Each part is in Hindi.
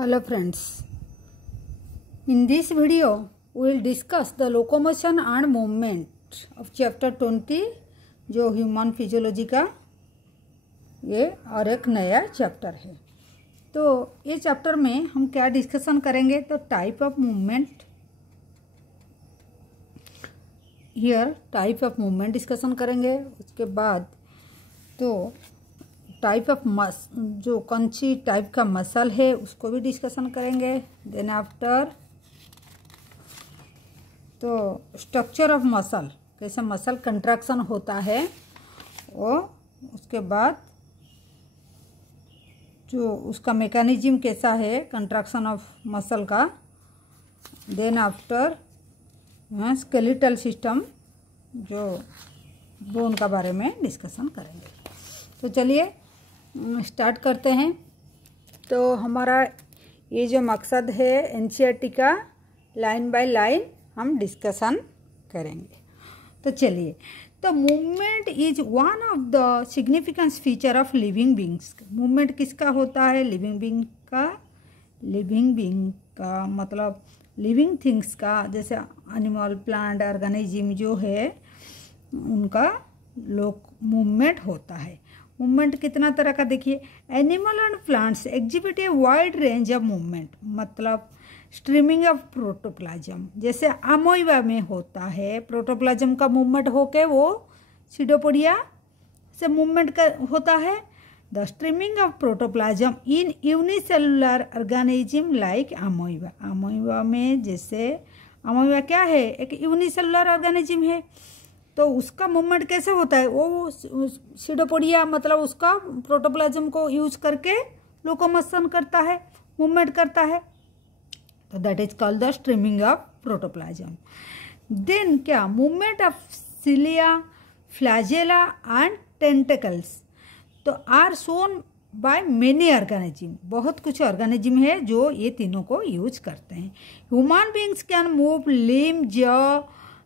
Hello friends, in this video we will discuss the locomotion and movement of chapter 20 जो ह्यूमन फिजियोलॉजी का ये और एक नया चैप्टर है। तो ये चैप्टर में हम क्या डिस्कशन करेंगे, तो type of movement, here type of movement discussion करेंगे। उसके बाद तो टाइप ऑफ जो कौन सी टाइप का मसल है उसको भी डिस्कशन करेंगे। देन आफ्टर तो स्ट्रक्चर ऑफ मसल, कैसे मसल कंट्रैक्शन होता है वो, उसके बाद जो उसका मैकेनिज्म कैसा है कंट्रैक्शन ऑफ मसल का। देन आफ्टर स्केलेटल सिस्टम, जो बोन का बारे में डिस्कशन करेंगे। तो चलिए स्टार्ट करते हैं। तो हमारा ये जो मकसद है एनसीईआरटी का, लाइन बाय लाइन हम डिस्कशन करेंगे। तो चलिए, तो movement is one of the significance feature of living beings. Movement किसका होता है? लिविंग बींग का। लिविंग बींग का मतलब लिविंग थिंग्स का, जैसे एनिमल, प्लांट, ऑर्गेनिज्म जो है उनका मूवमेंट होता है। मूवमेंट कितना तरह का देखिए, animal and plants exhibit a wide range of movement, मतलब स्ट्रीमिंग ऑफ प्रोटोप्लाज्म, जैसे अमोइबा में होता है प्रोटोप्लाज्म का मूवमेंट होके वो सीडोपोडिया से मूवमेंट होता है। The streaming of protoplasm in unicellular organism like amoeba. Amoeba में जैसे अमोइबा क्या है? एक यूनिसेलुलर ऑर्गेनिज्म है, तो उसका मूवमेंट कैसे होता है? वो सीडोपोडिया मतलब उसका प्रोटोप्लाज्म को यूज करके लोकोमोशन करता है, मूवमेंट करता है। तो that is called the streaming of protoplasm. Then क्या, movement of cilia, flagella and tentacles तो are shown by many organism. बहुत कुछ ऑर्गेनिज्म है जो ये तीनों को यूज करते हैं। Human beings can move limb, jaw,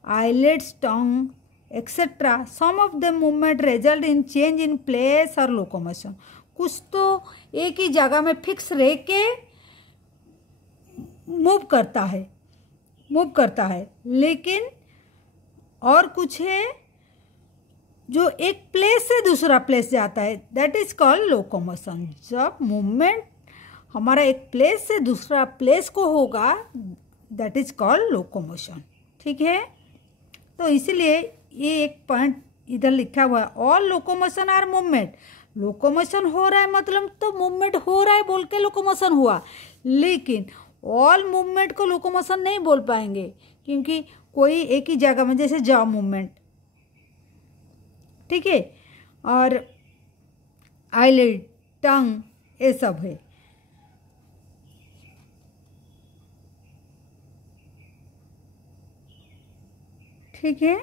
eyelids, tongue etcetera. Some of the movement result in change in place और लोकोमोशन। कुछ तो एक ही जगह में फिक्स रह के मूव करता है, लेकिन और कुछ है जो एक प्लेस से दूसरा प्लेस जाता है, दैट इज कॉल्ड लोकोमोशन। जब मूवमेंट हमारा एक प्लेस से दूसरा प्लेस को होगा, दैट इज कॉल्ड लोकोमोशन। ठीक है, तो इसीलिए ये एक पॉइंट इधर लिखा हुआ है, all locomotion are movement. Locomotion हो रहा है मतलब तो मूवमेंट हो रहा है बोल के लोकोमोशन हुआ, लेकिन ऑल मूवमेंट को लोकोमोशन नहीं बोल पाएंगे, क्योंकि कोई एक ही जगह में, जैसे जॉ मूवमेंट, ठीक है, और आईलिड, टंग, ये सब है। ठीक है,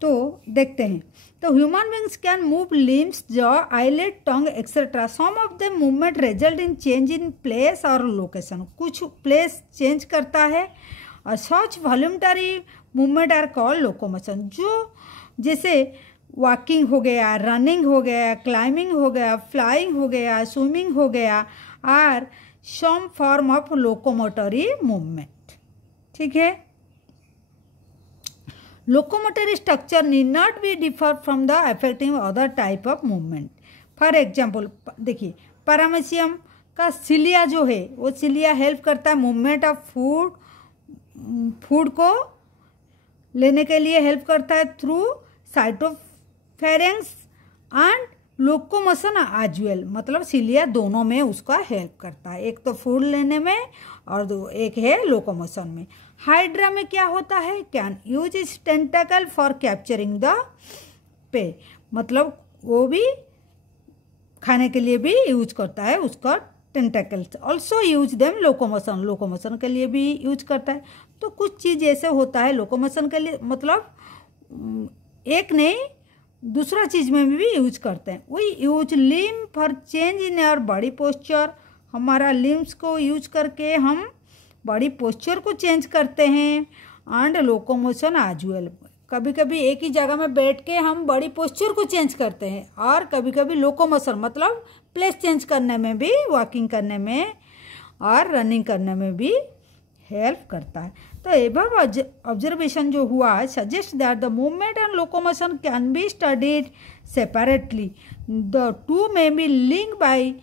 तो देखते हैं। तो human beings can move limbs, jaw, eyelid, tongue etcetera. Some of the movement result in change in place और लोकेशन। कुछ प्लेस चेंज करता है, और such voluntary movement are called locomotion. जो जैसे वॉकिंग हो गया, रनिंग हो गया, क्लाइंबिंग हो गया, फ्लाइंग हो गया, स्विमिंग हो गया, are some form of locomotory movement. ठीक है, locomotory structure need not be differ from the affecting other type of movement. For example देखिए, पैरामीशियम का सिलिया जो है, वो सिलिया हेल्प करता है मूवमेंट ऑफ फूड को लेने के लिए हेल्प करता है through cytopharynx and locomotion as well. मतलब सिलिया दोनों में उसका हेल्प करता है, एक तो फूड लेने में और एक है लोकोमोशन में। हाइड्रा में क्या होता है? Can use is टेंटाकल for capturing the pay, मतलब वो भी खाने के लिए भी यूज करता है उसका tentacles. Also use them locomotion, locomotion के लिए भी यूज करता है। तो कुछ चीज़ ऐसे होता है लोकोमोशन के लिए, मतलब एक नहीं दूसरा चीज़ में भी यूज करते हैं। We use limb for change in our body posture. हमारा लिम्स को यूज करके हम बॉडी पोस्चर को चेंज करते हैं, एंड लोकोमोशन एज वेल। कभी कभी एक ही जगह में बैठ के हम बॉडी पोस्चर को चेंज करते हैं, और कभी कभी लोकोमोशन मतलब प्लेस चेंज करने में भी, वॉकिंग करने में और रनिंग करने में भी हेल्प करता है। तो एबव ऑब्जर्वेशन जो हुआ suggest that the movement and locomotion can be studied separately, the two may be link by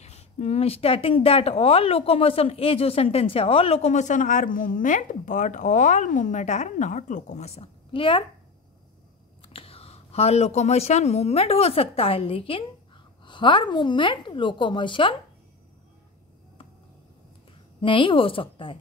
stating that all locomotion, ये जो सेंटेंस है, all locomotion are movement but all movement are not locomotion। Clear? Her locomotion movement हो सकता है, लेकिन हर मूवमेंट लोकोमोशन नहीं हो सकता है।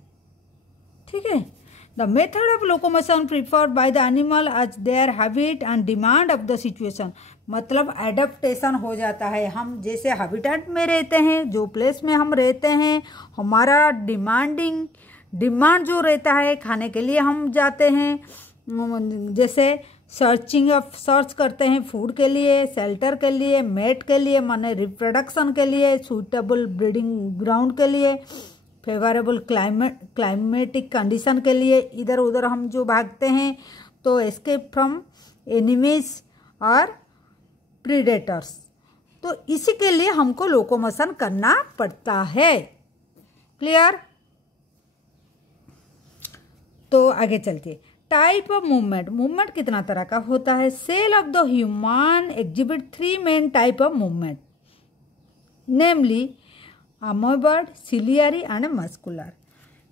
ठीक है। The method of locomotion preferred by the animal as their habit and demand of the situation, मतलब एडेप्टेशन हो जाता है। हम जैसे हैबिटेट में रहते हैं, जो प्लेस में हम रहते हैं, हमारा डिमांड जो रहता है, खाने के लिए हम जाते हैं, जैसे सर्च करते हैं फूड के लिए, शेल्टर के लिए, मेट के लिए, माने रिप्रोडक्शन के लिए, सूटेबल ब्रीडिंग ग्राउंड के लिए, फेवरेबल क्लाइमेटिक कंडीशन के लिए, इधर उधर हम जो भागते हैं तो एस्केप फ्रॉम एनिमीज और प्रीडेटर्स, तो इसी के लिए हमको लोकोमोशन करना पड़ता है। क्लियर? तो आगे चलते। टाइप ऑफ मूवमेंट कितना तरह का होता है? Cell of the human exhibit 3 main type of movement, namely amoeboid, ciliary and muscular.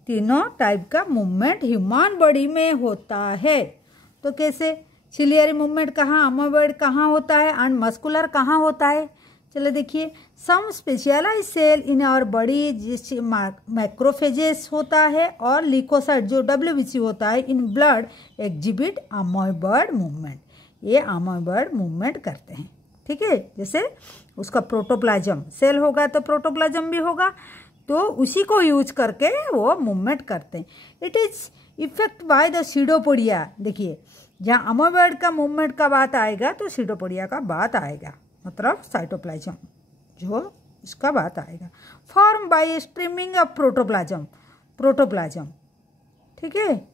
तीनों टाइप का मूवमेंट ह्यूमन बॉडी में होता है। तो कैसे? सिलियरी मूवमेंट कहाँ, अमोबर्ड कहाँ होता है एंड मस्कुलर कहाँ होता है? चलो देखिए, some specialize cell in our body जिससे मैक्रोफेजेस होता है और ल्यूकोसाइट जो WBC होता है in blood exhibit amoeboid movement, ये अमोबर्ड मूवमेंट करते हैं। ठीक है। जैसे उसका प्रोटोप्लाज्म सेल होगा तो प्रोटोप्लाज्म भी होगा, तो उसी को यूज करके वो मूवमेंट करते हैं। It is effect by the pseudopodia. देखिए, जहाँ अमोबर्ड का मूवमेंट का बात आएगा तो सीडोपोडिया का बात आएगा, मतलब साइटोप्लाज्म जो इसका बात आएगा। Form by streaming of protoplasm. ठीक है।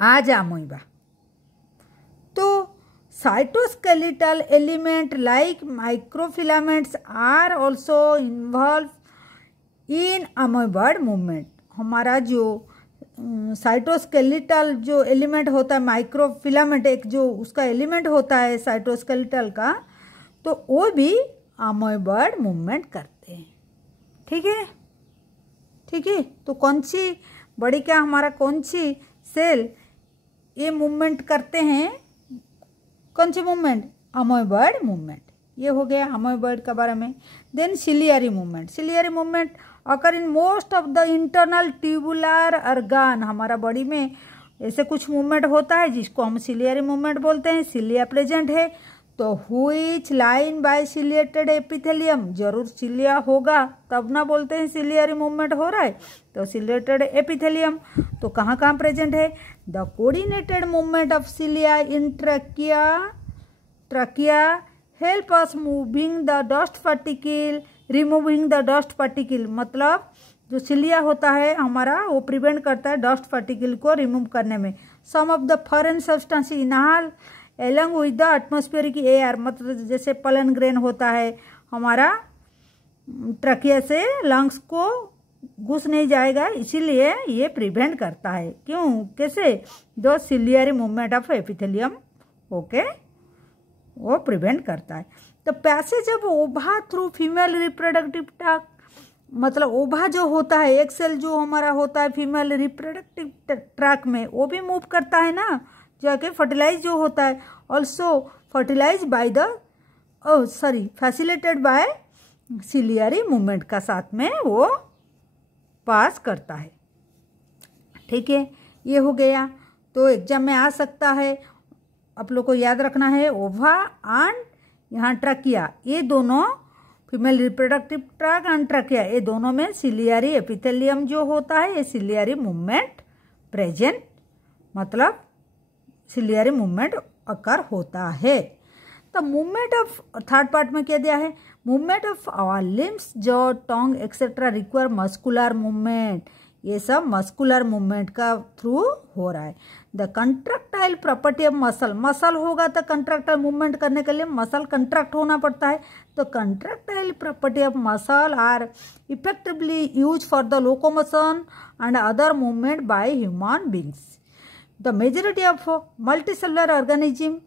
आज अमोइबा तो cytoskeletal element like microfilaments are also involved in amoeboid movement। हमारा जो साइटोस्केलेटल जो एलिमेंट होता है, माइक्रोफिलामेंट एक जो उसका एलिमेंट होता है साइटोस्केलेटल का, तो वो भी अमोबर्ड मूवमेंट करते हैं। ठीक है। ठीक है। तो कौन सी बॉडी का हमारा कौन सी सेल ये मूवमेंट करते हैं? कौन सी मूवमेंट? अमोबर्ड मूवमेंट। ये हो गया अमोबर्ड के बारे में। Then ciliary movement occur in most of the internal tubular organ. हमारा बॉडी में ऐसे कुछ मूवमेंट होता है जिसको हम सिलियरी मूवमेंट बोलते हैं। सिलिया प्रेजेंट है तो which line by ciliated epithelium, जरूर सिलिया होगा तब ना बोलते हैं सिलियरी मूवमेंट हो रहा है, तो सिलिएटेड एपिथेलियम तो कहाँ कहाँ प्रेजेंट है? The coordinated movement of cilia in trachea help us moving the dust particle, removing the dust particle, मतलब जो सिलिया होता है हमारा वो प्रिवेंट करता है डस्ट पार्टिकल को रिमूव करने में। Some of the foreign substance inhale along with the atmospheric air, मतलब जैसे पलन ग्रेन होता है हमारा ट्रकिया से लंग्स को घुस नहीं जाएगा, इसीलिए ये प्रिवेंट करता है। क्यों? कैसे? दो ciliary movement of epithelium okay वो प्रिवेंट करता है। तो पैसेज ऑफ ओवा थ्रू फीमेल रिप्रोडक्टिव ट्रैक्ट, मतलब ओवा जो होता है एक सेल जो हमारा होता है फीमेल रिप्रोडक्टिव ट्रैक्ट में, वो भी मूव करता है ना, जाके फर्टिलाइज जो होता है, also fertilize by the facilitated by ciliary movement का साथ में वो पास करता है। ठीक है। ये हो गया। तो एग्जाम में आ सकता है, आप लोग को याद रखना है ओवा एंड यहाँ ट्रकिया, ये दोनों female reproductive tract and trachea, ये दोनों में सिलियरी एपिथेलियम जो होता है ये सिलियरी मूवमेंट प्रेजेंट, मतलब सिलियरी मूवमेंट अकर होता है। तो मूवमेंट ऑफ थर्ड पार्ट में क्या दिया है? Movement of our limbs, jaw, tongue etcetera require muscular movement. ये सब मस्कुलर मूवमेंट का थ्रू हो रहा है। The contractile property of muscle, muscle होगा तो कंट्रक्टाइल मूवमेंट करने के लिए मसल कंट्रैक्ट होना पड़ता है। तो contractile property of muscle are effectively use for the locomotion and other movement by human beings. The majority of multicellular organism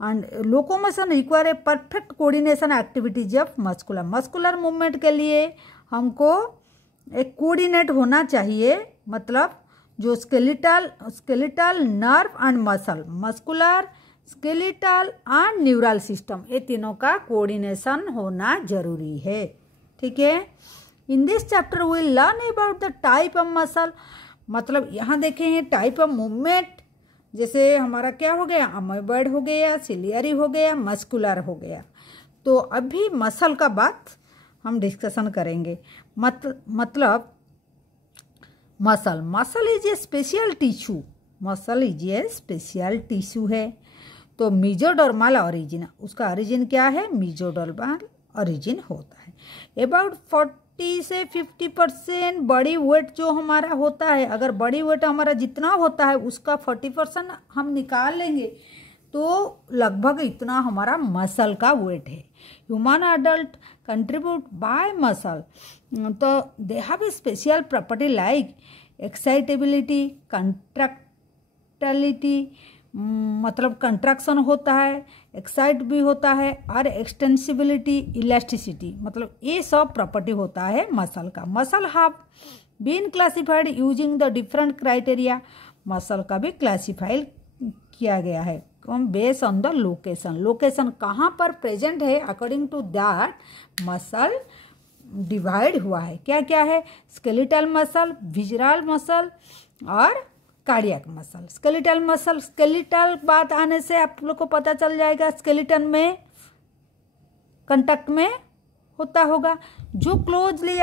and locomotion require a perfect coordination activities of muscular. Muscular movement के लिए हमको एक कोऑर्डिनेट होना चाहिए, मतलब जो skeletal nerve and muscle, muscular skeletal and neural system, ये तीनों का कोऑर्डिनेशन होना जरूरी है। ठीक है। In this chapter we learn about the type of muscle, मतलब यहाँ देखें टाइप ऑफ मूवमेंट, जैसे हमारा क्या हो गया, अमोबॉइड हो गया, सिलियरी हो गया, मस्कुलर हो गया। तो अभी मसल का बात हम डिस्कशन करेंगे। मतलब muscle is a special tissue, muscle is a special tissue है। तो मेसोडर्मल ओरिजिन, उसका ओरिजिन क्या है, मेसोडर्मल ओरिजिन होता है। अबाउट 40 से 50% बॉडी वेट जो हमारा होता है, अगर बॉडी वेट हमारा जितना होता है उसका 40% हम निकाल लेंगे तो लगभग इतना हमारा मसल का वेट है। Human adult contribute by muscle, तो they have a special property like excitability, contractility, मतलब कंट्रैक्शन होता है, एक्साइट भी होता है, और एक्सटेंसिबिलिटी, इलास्टिसिटी, मतलब ये सब प्रॉपर्टी होता है मसल का। Muscle have been classified using the different criteria, muscle का भी क्लासिफाई किया गया है based on the location, location कहाँ पर प्रेजेंट है, according to that muscle divide हुआ है। क्या क्या है, स्केलेटल मसल, विसरल मसल और cardiac muscle. Skeletal muscle, skeletal बात आने से आप लोग को पता चल जाएगा, स्केलेटन में कंटैक्ट में होता होगा, जो क्लोजली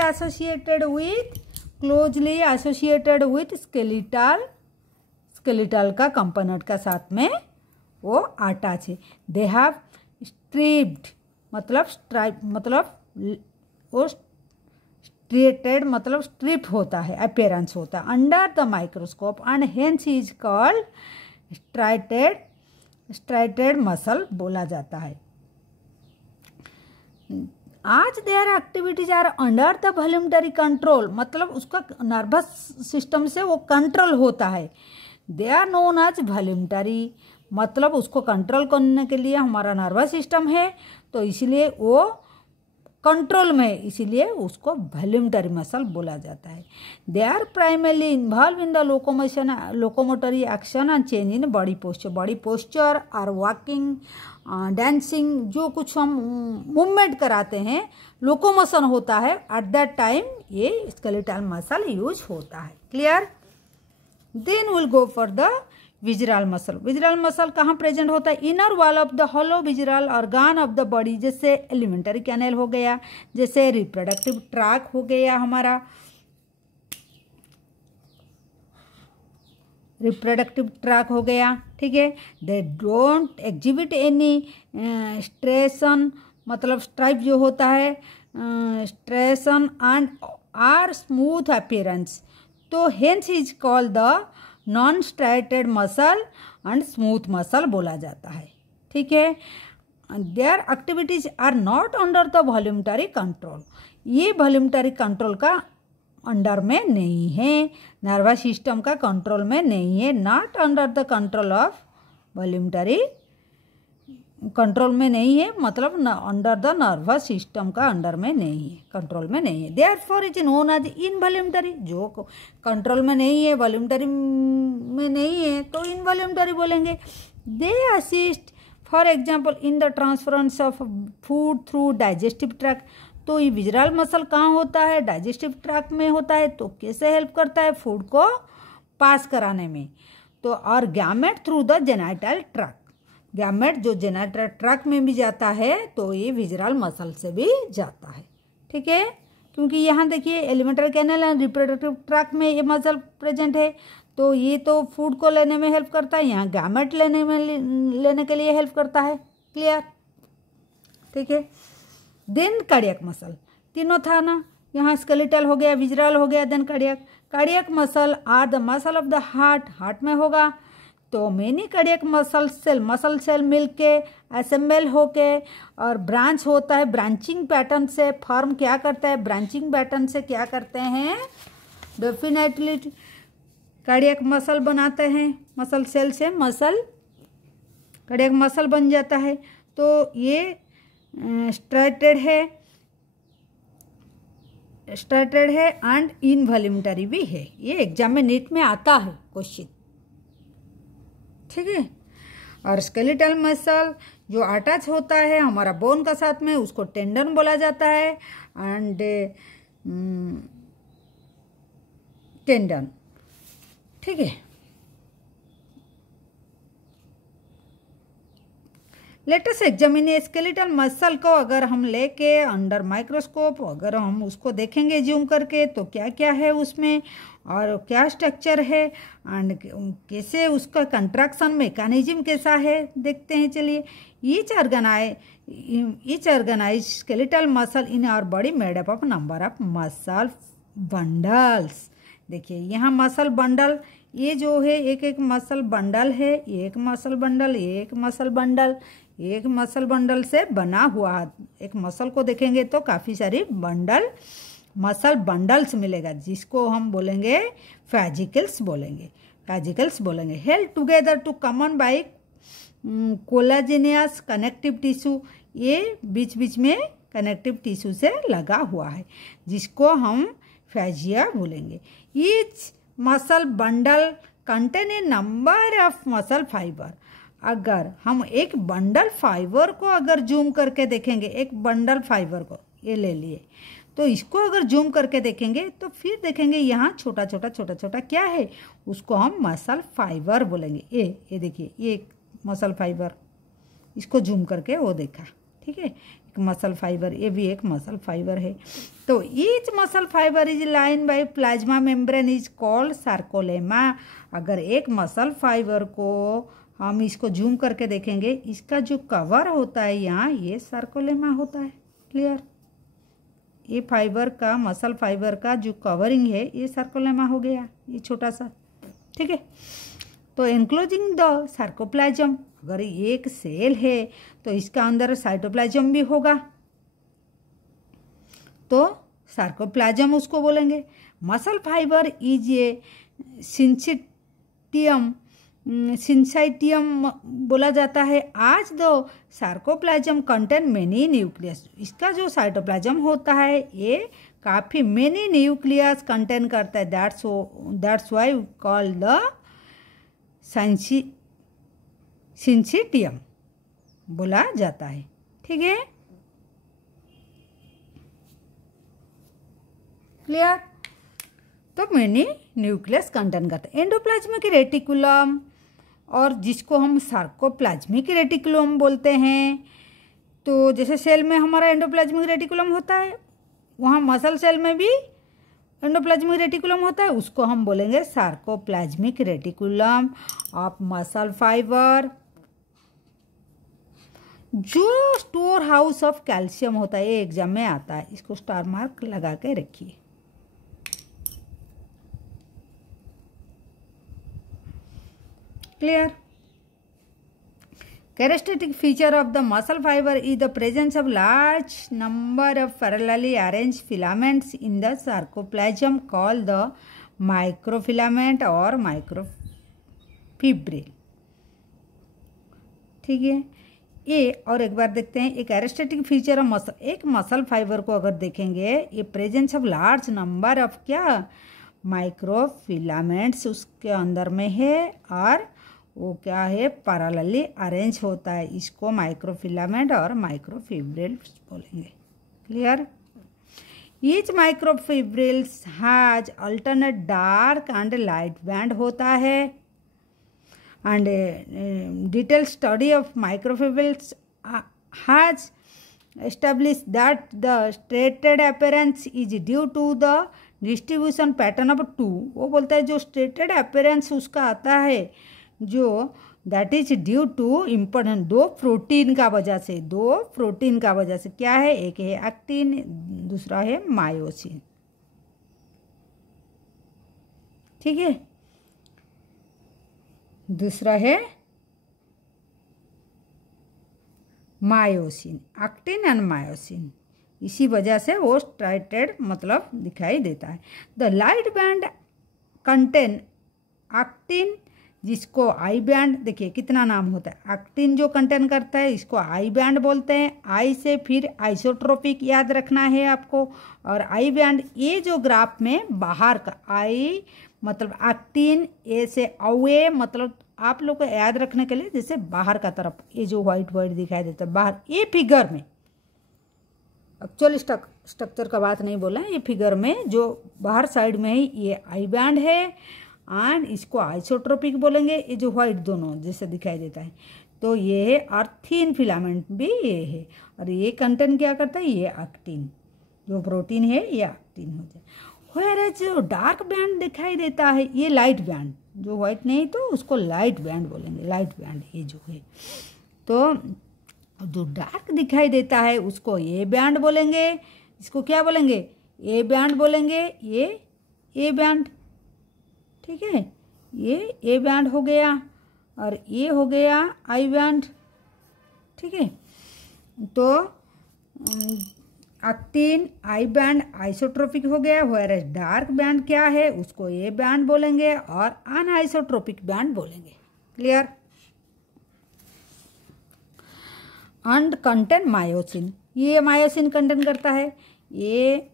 एसोसिएटेड विथ स्केलेटल का कंपोनेंट का साथ में वो अटैच है। दे हैव स्ट्रिप्ड, मतलब स्ट्राइप, मतलब वो स्ट्रेटेड, मतलब स्ट्रिप होता है, अपीयरेंस होता है under the microscope and hence is called striated muscle बोला जाता है। आज their activities are under the voluntary control, मतलब उसका नर्वस सिस्टम से वो कंट्रोल होता है। They are known as voluntary, मतलब उसको कंट्रोल करने के लिए हमारा नर्वस सिस्टम है, तो इसलिए वो कंट्रोल में, इसीलिए उसको वॉल्यूंटरी मसल बोला जाता है। They are primarily involve in the locomotory action and change in body posture और वॉकिंग, डांसिंग, जो कुछ हम मूवमेंट कराते हैं, लोकोमोशन होता है, एट दैट टाइम ये स्केलेटल मसल यूज होता है। Clear. Then will go for the visceral muscle. Visceral muscle कहाँ प्रेजेंट होता है, inner wall of the hollow visceral organ of the body, जैसे एलिमेंटरी कैनल हो गया, जैसे रिप्रोडक्टिव ट्रैक हो गया, हमारा रिप्रोडक्टिव ट्रैक हो गया। ठीक है। They don't exhibit any striation, मतलब स्ट्राइप जो होता है, striation and are smooth appearance, तो hence is called the non striated muscle and smooth muscle बोला जाता है। ठीक है। Their activities are not under the voluntary control, ये वॉल्यूंटरी कंट्रोल का अंडर में नहीं है, नर्वस सिस्टम का कंट्रोल में नहीं है, not under the control of voluntary control में नहीं है, मतलब अंडर द नर्वस सिस्टम का अंडर में नहीं है, कंट्रोल में नहीं है। Therefore is known as involuntary, जो कंट्रोल में नहीं है, वॉल्यूंटरी में नहीं है, तो इनवॉल्यूंटरी बोलेंगे। They assist for example in the transference of food through digestive tract, तो ये विसरल मसल कहाँ होता है, डाइजेस्टिव ट्रैक्ट में होता है, तो कैसे हेल्प करता है फूड को पास कराने में, तो और gamete through the genital tract, gamete जो जेनाइटल ट्रैक्ट में भी जाता है, तो ये विसरल मसल से भी जाता है। ठीक है। क्योंकि यहाँ देखिए alimentary canal and reproductive tract में ये मसल प्रेजेंट है, तो ये तो फूड को लेने में हेल्प करता है, यहाँ गैमेट लेने के लिए हेल्प करता है। क्लियर। ठीक है। देन कार्डियक मसल, तीनों था ना, यहाँ स्केलेटल हो गया, विजरल हो गया, then cardiac. Cardiac muscle are the muscle of the heart, heart में होगा। तो मेनी कार्डियक मसल सेल मिलके असेंबल होके और ब्रांच होता है, ब्रांचिंग पैटर्न से फॉर्म क्या करता है, ब्रांचिंग पैटर्न से क्या करते हैं, डेफिनेटली कार्डियक मसल बनाते हैं, मसल सेल से मसल कार्डियक मसल बन जाता है। तो ये स्ट्रेटेड है एंड इनवॉल्यूंटरी भी है। ये एग्जाम में नीट में आता है क्वेश्चन, ठीक है। और स्केलेटल मसल जो अटैच होता है हमारा बोन का साथ में, उसको टेंडन बोला जाता है। एंड टेंडन, ठीक है। Let us examine skeletal muscle को अगर हम लेके अंडर माइक्रोस्कोप अगर हम उसको देखेंगे जूम करके तो क्या क्या है उसमें और क्या स्ट्रक्चर है एंड कैसे उसका कंट्रैक्शन मैकेनिज्म कैसा है देखते हैं। चलिए, each organize skeletal muscle in our body made up of number of muscle bundles. देखिए यहाँ मसल बंडल, ये जो है एक एक मसल बंडल है, एक मसल बंडल, एक मसल बंडल, एक मसल बंडल से बना हुआ। एक मसल को देखेंगे तो काफ़ी सारी बंडल मसल बंडल्स मिलेगा, जिसको हम बोलेंगे फैजिकल्स बोलेंगे। Held together to common by collagenous connective tissue, ये बीच बीच में कनेक्टिव टिश्यू से लगा हुआ है, जिसको हम फैजिया बोलेंगे। Each muscle bundle contain a number of muscle fibre. अगर हम एक बंडल फाइबर को अगर जूम करके देखेंगे, एक बंडल फाइबर को ये ले लिए, तो इसको अगर जूम करके देखेंगे तो फिर देखेंगे यहाँ छोटा छोटा क्या है, उसको हम मसल फाइबर बोलेंगे। ये देखिए, ये एक मसल फाइबर, इसको जूम करके वो देखा, ठीक है, एक मसल फाइबर, ये भी एक मसल फाइबर है। तो each muscle fibre is line by plasma membrane is called sarcolemma. अगर एक मसल फाइबर को हम इसको जूम करके देखेंगे, इसका जो कवर होता है यहाँ, ये सार्कोलेमा होता है। क्लियर? ये फाइबर का, मसल फाइबर का जो कवरिंग है ये सार्कोलेमा हो गया, ये छोटा सा, ठीक है। तो एनक्लोजिंग द सार्कोप्लाज्म, अगर एक सेल है तो इसका अंदर साइटोप्लाज्म भी होगा, तो सार्कोप्लाज्म उसको बोलेंगे। मसल फाइबर इज ए सिंसाइटियम बोला जाता है। आज दो सार्कोप्लाज्म कंटेन मेनी न्यूक्लियस, इसका जो साइटोप्लाज्म होता है ये काफ़ी मेनी न्यूक्लियस कंटेन करता है। That's why call the syncytium बोला जाता है, ठीक है। क्लियर? तो मेनी न्यूक्लियस कंटेन करता है। एंडोप्लाज्मिक रेटिकुलम, और जिसको हम सार्कोप्लाज्मिक रेटिकुलम बोलते हैं। तो जैसे सेल में हमारा एंडोप्लाज्मिक रेटिकुलम होता है, वहाँ मसल सेल में भी एंडोप्लाज्मिक रेटिकुलम होता है, उसको हम बोलेंगे sarcoplasmic reticulum of muscle fibre. जो स्टोर हाउस ऑफ कैल्शियम होता है, ये एग्जाम में आता है, इसको स्टार मार्क लगा के रखिए। Clear? Characteristic feature of the muscle fiber is the presence of large number of parallelly arranged filaments in the sarcoplasm called the microfilament or microfibril, ठीक है। ये और एक बार देखते हैं, एक एरिस्टेटिक फीचर ऑफ मसल, एक मसल फाइबर को अगर देखेंगे, ये presence of large number of क्या माइक्रोफिलामेंट्स उसके अंदर में है, और वो क्या है पैरेलली अरेंज होता है, इसको माइक्रोफिलामेंट और माइक्रोफिब्रिल्स बोलेंगे। Clear? Each microfibrils has alternate dark and light band होता है। And detail study of microfibrils has established that the straighted appearance is due to the distribution pattern of two। वो बोलता है जो स्ट्रेटेड अपीयरेंस उसका आता है, जो that is due to important दो प्रोटीन का वजह से, क्या है, एक है एक्टिन, दूसरा है मायोसिन। ठीक है। दूसरा है मायोसिन, एक्टिन एंड मायोसिन। इसी वजह से वो स्ट्राइटेड मतलब दिखाई देता है। The light band contain actin, जिसको आई बैंड, देखिए कितना नाम होता है। एक्टिन जो कंटेन करता है इसको आई बैंड बोलते हैं। आई से फिर आइसोट्रोपिक याद रखना है आपको। और आई बैंड ये जो ग्राफ में बाहर का आई मतलब एक्टिन, ए से अवे मतलब आप लोग को याद रखने के लिए जैसे बाहर का तरफ ये जो व्हाइट व्हाइट दिखाई देता है बाहर, ये फिगर में एक्चुअली स्ट्रक्चर का बात नहीं बोला, ये फिगर में जो बाहर साइड में ही ये आई बैंड है एंड इसको आइसोट्रोपिक बोलेंगे। ये जो व्हाइट दोनों जैसे दिखाई देता है तो ये है। और थिन फिलामेंट भी ये है। और ये कंटेंट क्या करता है, ये एक्टिन जो प्रोटीन है ये एक्टिन हो जाए। व्हेयरएज जो डार्क बैंड दिखाई देता है ये लाइट बैंड, जो व्हाइट नहीं तो उसको लाइट बैंड बोलेंगे। लाइट बैंड ये जो है, तो जो डार्क दिखाई देता है उसको ए बैंड बोलेंगे। इसको क्या बोलेंगे, ए बैंड बोलेंगे। ये ए बैंड, ठीक है, ये ए बैंड हो गया और ये हो गया आई बैंड, ठीक है। तो एक्टिन आई बैंड आइसोट्रोपिक हो गया। व्हेयरएज डार्क बैंड क्या है उसको ए बैंड बोलेंगे और अनआइसोट्रोपिक बैंड बोलेंगे। क्लियर। एंड कंटेन मायोसिन, ये मायोसिन कंटेन करता है। ये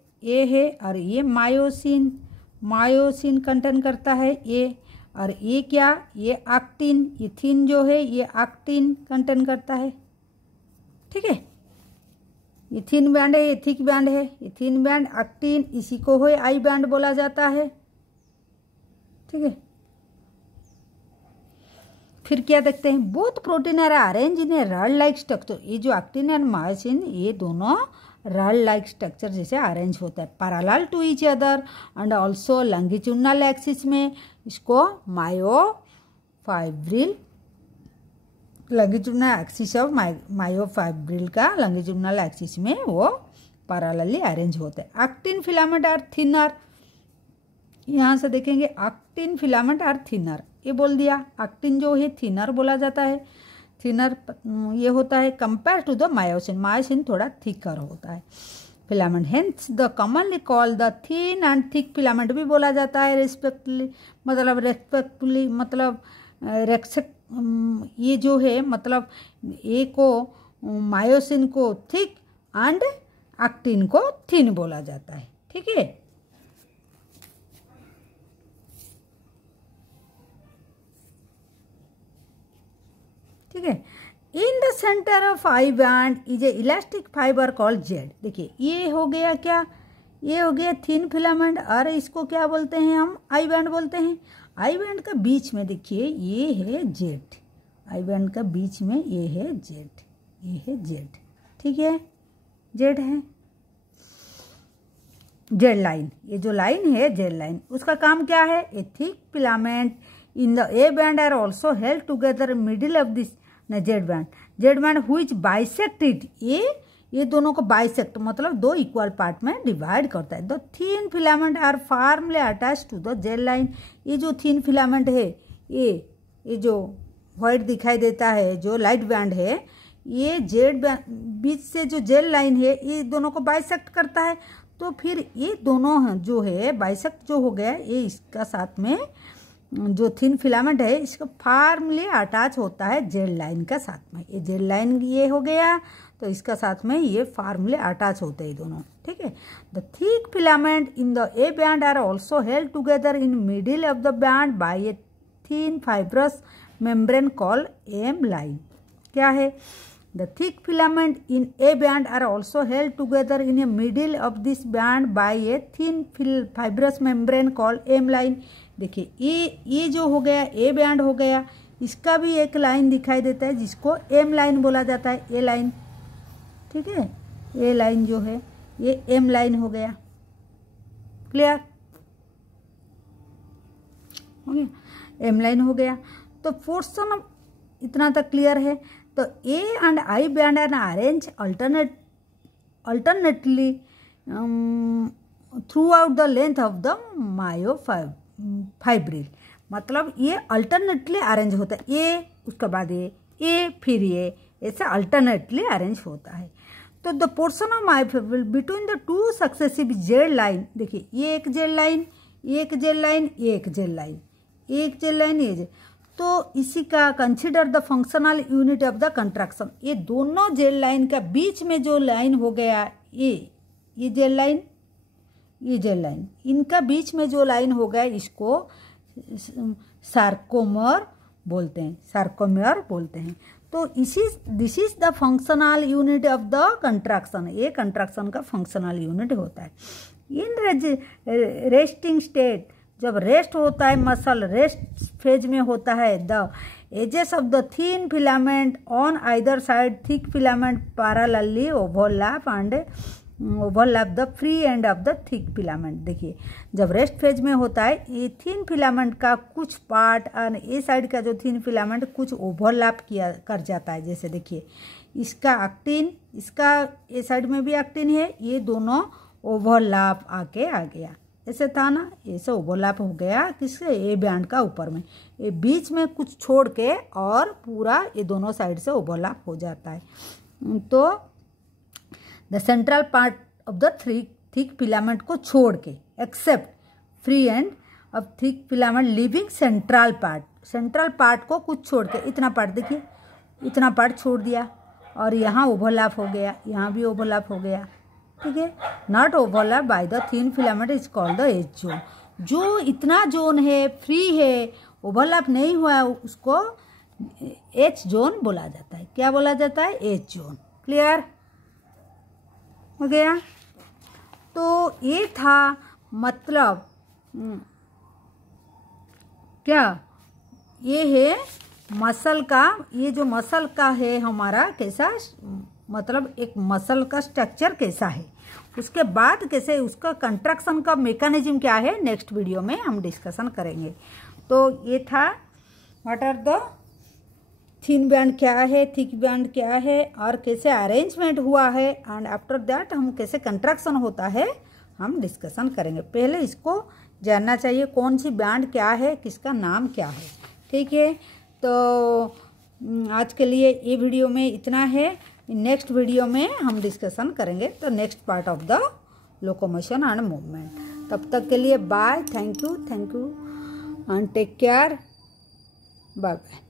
है और ये मायोसिन, मायोसिन कंटेन करता है ये। और ये क्या, ये एक्टिन, ये थिन जो है ये एक्टिन कंटेन करता है, ठीक है। ये थिन बैंड है, ये थिक बैंड है। ये थिन बैंड एक्टिन, इसी को है आई बैंड बोला जाता है, ठीक है। फिर क्या देखते हैं, both protein are arrange in a rod like structure. ये जो एक्टिन एंड मायोसिन ये दोनों रॉड लाइक स्ट्रक्चर जैसे अरेंज होता है parallel to each other and also longitudinal axis में। इसको myofibril, longitudinal axis of myofibril का लॉन्गिट्यूडिनल एक्सिस में वो पैरेलली अरेंज होता है। एक्टिन फिलामेंट आर थिनर, यहाँ से देखेंगे एक्टिन फिलामेंट आर थिनर, ये बोल दिया। एक्टिन जो है थिनर बोला जाता है, थिनर ये होता है compare to the myosin. Myosin थोड़ा थिकर होता है filament, hence the commonly call the thin and thick filament भी बोला जाता है रेस्पेक्टली, मतलब ये जो है मतलब ए को मायोसिन को थिक एंड एक्टिन को थिन बोला जाता है, ठीक है। ठीक है। In the centre of I band is a elastic fibre called Z. देखिए ये हो गया क्या, ये हो गया थिन फिलामेंट और इसको क्या बोलते हैं हम, आई बैंड बोलते हैं। आई बैंड का बीच में देखिए ये है जेड, आई बैंड का बीच में ये है जेड, ये है जेड, ठीक है, जेड है, जेड लाइन। ये जो लाइन है जेड लाइन, उसका काम क्या है, a thick filament in the A band are also held together middle of this Z band which bisect it. ये दोनों को बाइसेक्ट मतलब दो इक्वल पार्ट में डिवाइड करता है। The thin filament are formally attach to the Z line. ये जो थिन फिलामेंट है ये जो व्हाइट दिखाई देता है जो लाइट बैंड है, ये जेड बीच से जो जेड लाइन है ये दोनों को बाइसेक्ट करता है। तो फिर ये दोनों जो है बाइसेक्ट जो हो गया ये इसका साथ में जो थिन फिलामेंट है इसका फार्मली अटैच होता है जेड लाइन का साथ में। ये जेड लाइन ये हो गया तो इसका साथ में ये फार्मली अटैच होते हैं दोनों, ठीक है। The thick filament in the A band are also held together in middle of the band by a thin fibrous membrane called M line. क्या है, the thick filament in A band are also held together in a middle of this band by a thin fibrous membrane called M line. देखिए ये जो हो गया ए बैंड हो गया, इसका भी एक लाइन दिखाई देता है जिसको एम लाइन बोला जाता है, ए लाइन, ठीक है। ए लाइन जो है ये एम लाइन हो गया, क्लियर हो गया, एम लाइन हो गया। तो पोर्शन इतना तक क्लियर है। तो A and I band are arrange alternately throughout the length of the fibril, मतलब ये अल्टरनेटली अरेंज होता है, ये उसके बाद ये फिर ये, ऐसे अल्टरनेटली अरेंज होता है। तो the portion of myofibril between the two successive Z line, देखिए ये एक जेड लाइन, एक जेड लाइन, एक जेड लाइन, एक जेड लाइन, ये जेड, तो इसी का consider the functional unit of the contraction. ये दोनों जेड लाइन का बीच में जो लाइन हो गया, ये जेड लाइन, ये जेड लाइन, इनका बीच में जो लाइन हो गया इसको सार्कोमर बोलते हैं, सार्कोमेयर बोलते हैं। तो this is the functional unit of the contraction, ये कंट्रैक्शन का फंक्शनल यूनिट होता है। इन रेस्टिंग स्टेट, जब रेस्ट होता है मसल, रेस्ट फेज में होता है, the edges of the thin filament on either side thick filament parallelly overlap the free end of the thick filament. देखिए जब रेस्ट फेज में होता है ये थिन फिलामेंट का कुछ पार्ट और ये साइड का जो थिन फिलामेंट कुछ ओवरलैप किया कर जाता है। जैसे देखिए इसका एक्टिन, इसका ये साइड में भी एक्टिन है, ये दोनों ओवरलैप आके आ गया, ऐसे था ना, ऐसे ओवरलैप हो गया किससे, ए बैंड का ऊपर में, ये बीच में कुछ छोड़ के और पूरा ये दोनों साइड से ओवरलैप हो जाता है। तो the central part of the thick filament को छोड़ के, except free end of thick filament leaving central part, central part को कुछ छोड़ के, इतना पार्ट देखिए, इतना पार्ट छोड़ दिया और यहाँ ओवरलैप हो गया, यहाँ भी ओवरलैप हो गया, ठीक है। Not overlap by the thin filament is called the H zone. जो इतना जोन है, फ्री है, ओवरलैप नहीं हुआ है, उसको एच जोन बोला जाता है। क्या बोला जाता है? H zone. क्लियर हो गया? तो ये था, मतलब क्या ये है मसल का, ये जो मसल का है हमारा कैसा, मतलब एक मसल का स्ट्रक्चर कैसा है, उसके बाद कैसे उसका कंट्रैक्शन का मैकेनिज्म क्या है, नेक्स्ट वीडियो में हम डिस्कशन करेंगे। तो ये था what are the thin band क्या है, थिक बैंड क्या है और कैसे अरेंजमेंट हुआ है, एंड आफ्टर दैट हम कैसे कंट्रैक्शन होता है हम डिस्कशन करेंगे। पहले इसको जानना चाहिए कौन सी बैंड क्या है, किसका नाम क्या है, ठीक है। तो आज के लिए ये वीडियो में इतना है, नेक्स्ट वीडियो में हम डिस्कशन करेंगे तो next part of the locomotion and movement. तब तक के लिए bye, thank you and take care, bye bye.